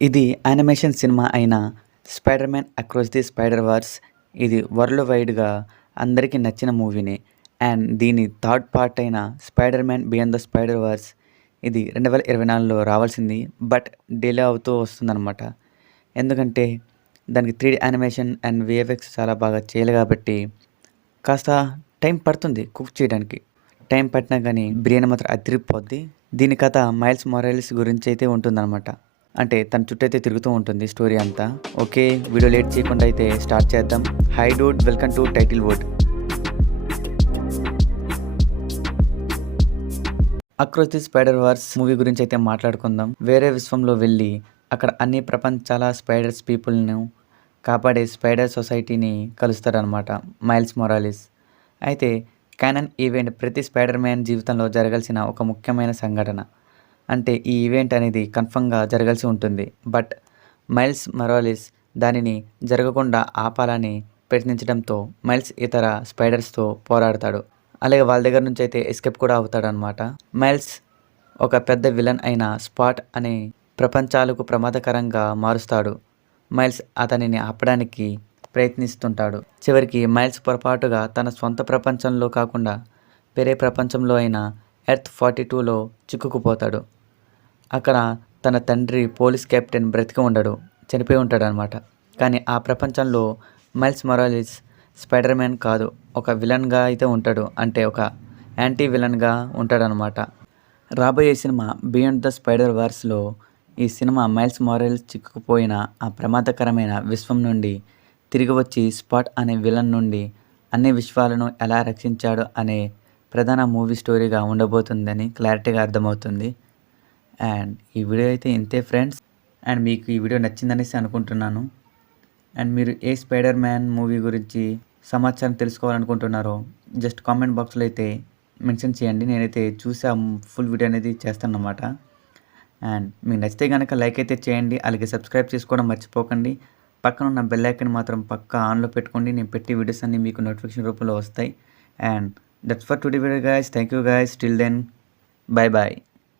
ఇది animation cinema అయిన 'Spider Man Across the Spider Verse' ఇది వరల్డ్ వైడ్‌గా అందరికీ నచ్చిన మూవీనే. అండ్ దీని థర్డ్ పార్ట్ అయిన 'Spider Man Beyond the Spider Verse' ఇది 2024లో రావాల్సింది. బట్ డిలే అవుతూ వస్తుందనమాట. ఎందుకంటే దానికి 3D యానిమేషన్ అండ్ వీఎఫ్ఎక్స్ చాలా బాగా చేయాలి కాబట్టి కాస్త టైం పడుతుంది కుక్ చేయడానికి. టైం పట్టినా గానీ బిర్యానీ మాత్రం అదిరిపోద్ది. దీని కథ మైల్స్ మొరాలిస్ గురించయితే ఉంటుందనమాట. అంటే తన చుట్టూ అయితే తిరుగుతూ ఉంటుంది స్టోరీ అంతా. ఓకే, వీడియో లేట్ చేయకుండా అయితే స్టార్ట్ చేద్దాం. Hi dude, welcome to Title Wood. Across the Spider Verse movie గురించి అయితే మాట్లాడుకుందాం. వేరే విశ్వంలో వెళ్ళి అక్కడ అన్ని ప్రపంచాల స్పైడర్స్ పీపుల్ను కాపాడే స్పైడర్ సొసైటీని కలుస్తారనమాట మైల్స్ మొరాలిస్. అయితే కానన్ ఈవెంట్ ప్రతి స్పైడర్ మ్యాన్ జీవితంలో జరగాల్సిన ఒక ముఖ్యమైన సంఘటన. అంటే ఈ ఈవెంట్ అనేది కన్ఫర్మ్‌గా జరగాల్సి ఉంటుంది. బట్ మైల్స్ మొరాలిస్ దానిని జరగకుండా ఆపాలని ప్రయత్నించడంతో మైల్స్ ఇతర స్పైడర్స్‌తో పోరాడతాడు. అలాగే వాళ్ళ దగ్గర నుంచి అయితే ఎస్కేప్ కూడా అవుతాడనమాట. మైల్స్ ఒక పెద్ద విలన్ అయిన స్పాట్ అనే ప్రపంచాలకు ప్రమాదకరంగా మారుస్తాడు. మైల్స్ అతనిని ఆపడానికి ప్రయత్నిస్తుంటాడు. చివరికి మైల్స్ పొరపాటుగా తన సొంత ప్రపంచంలో కాకుండా వేరే ప్రపంచంలో అయిన ఎర్త్ 42లో చిక్కుకుపోతాడు. అక్కడ తన తండ్రి పోలీస్ కెప్టెన్ బ్రతికి ఉండడు, చనిపోయి ఉంటాడనమాట. కానీ ఆ ప్రపంచంలో మైల్స్ మొరాలిస్ స్పైడర్ మ్యాన్ కాదు, ఒక విలన్‌గా అయితే ఉంటాడు. అంటే ఒక యాంటీ విలన్‌గా ఉంటాడనమాట. రాబోయే సినిమా 'బియాండ్ ద స్పైడర్ వర్స్'లో ఈ సినిమా మైల్స్ మొరాలిస్ చిక్కుకుపోయిన ఆ ప్రమాదకరమైన విశ్వం నుండి తిరిగి వచ్చి స్పాట్ అనే విలన్ నుండి అన్ని విశ్వాలను ఎలా రక్షించాడు అనే ప్రధాన మూవీ స్టోరీగా ఉండబోతుందని క్లారిటీగా అర్థమవుతుంది. అండ్ ఈ వీడియో అయితే ఇంతే ఫ్రెండ్స్. అండ్ మీకు ఈ వీడియో నచ్చిందనేసి అనుకుంటున్నాను. అండ్ మీరు ఏ స్పైడర్ మ్యాన్ మూవీ గురించి సమాచారం తెలుసుకోవాలనుకుంటున్నారో జస్ట్ కామెంట్ బాక్స్లో అయితే మెన్షన్ చేయండి. నేనైతే చూసి ఆ ఫుల్ వీడియో అనేది చేస్తానన్నమాట. అండ్ మీకు నచ్చితే కనుక లైక్ అయితే చేయండి. అలాగే సబ్స్క్రైబ్ చేసుకోవడం మర్చిపోకండి. పక్కన ఉన్న బెల్ ఐకాన్ మాత్రం పక్కా ఆన్లో పెట్టుకోండి. నేను పెట్టే వీడియోస్ అన్నీ మీకు నోటిఫికేషన్ రూపంలో వస్తాయి. And that's for today video guys. Thank you guys. Till then, bye bye.